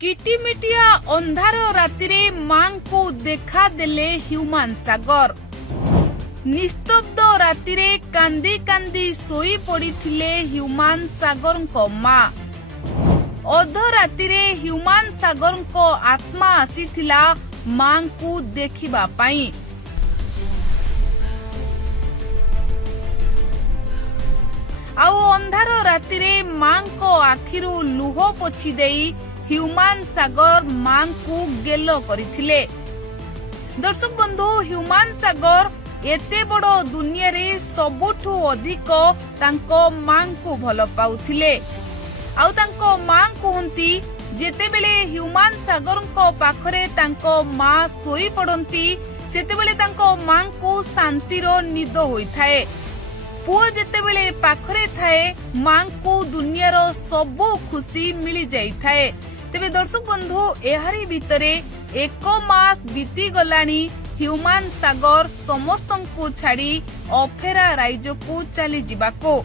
किटिमिटिया अंधार रातिरे मां को देखा देले ह्यूमान सागर। निस्तब्ध रातिरे कांदी कांदी सोई पड़िथिले ह्यूमान सागर को मां। अध रातिरे ह्यूमान सागर को आत्मा आसीथिला मां को देखिबा पाई। आउ अंधार रातिरे मां को आखिरु लुह पोछि देई ह्यूमान सागर मां को गेलो करिथिले। दर्शक बंधु, ह्यूमान सागर एते बड़ दुनिया रे सबुठु अधिक तांको मां को भल पाउथिले। आउ तांको मां कहंती जेते बेले ह्यूमान सागर को पाखरे तांको मां सोई पड़ंती सेते बेले तांको मां को शांतिर निद होइथाए। पुओ जेते बेले पाखरे थाए मां को दुनियार सबु खुशी मिली जाइथाए। तेबे दर्शक बंधु, एहारी भितरे एक मास बीती गलानी ह्यूमान सागर समस्तंकु छाड़ी अफेरा राइज को चली जिबाको।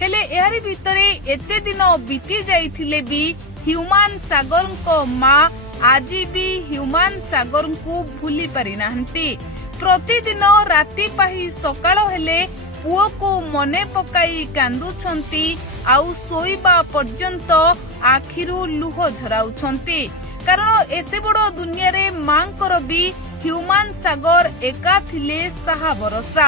हेले एहारी भितरे एते दिन बीती जाइथिले भी ह्यूमान सागर को मां आजी भी ह्यूमान सागर को भूली पारि नाहंती। प्रतिदिन राति पाही सकाळ हेले पुओ को मने पकाई कांदुछंती आउ सोईबा पर्यंत आखिरु लुह झराउछंती। कारण एते बड़ दुनिया रे मांकर भी ह्यूमान सागर एका थिले साहा भरोसा।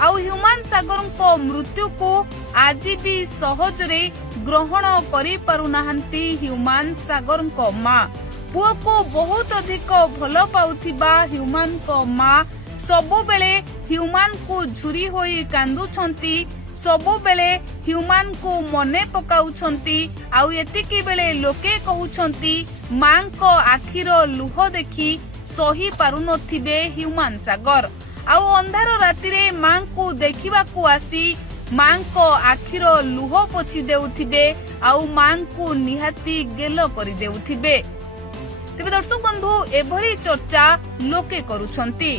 आउ ह्यूमान सागर को मृत्यु को आज भी सहजरे ग्रहण करि पारुनाहंती ह्यूमान सागर को मां। पुओ को बहुत अधिक भल पाउथिबा ह्यूमान को मां सबु बेले ह्यूमान को झुरी होई कांदुछंती, सबु बेले ह्यूमान को मने पकाउछंती। आउ एतिकी बेले लोके कहउछंती मां को आखिर लुह देखि सही पारुनथिबे ह्यूमान सागर। आउ अंधार रातिरे मां को देखिबाकू आसी मां को आखिर लुह पोछि देउथिबे आउ मां को निहाती गेलो करि देउथिबे। तेबे दर्शक बंधु, एभली चर्चा लोके करूछंती।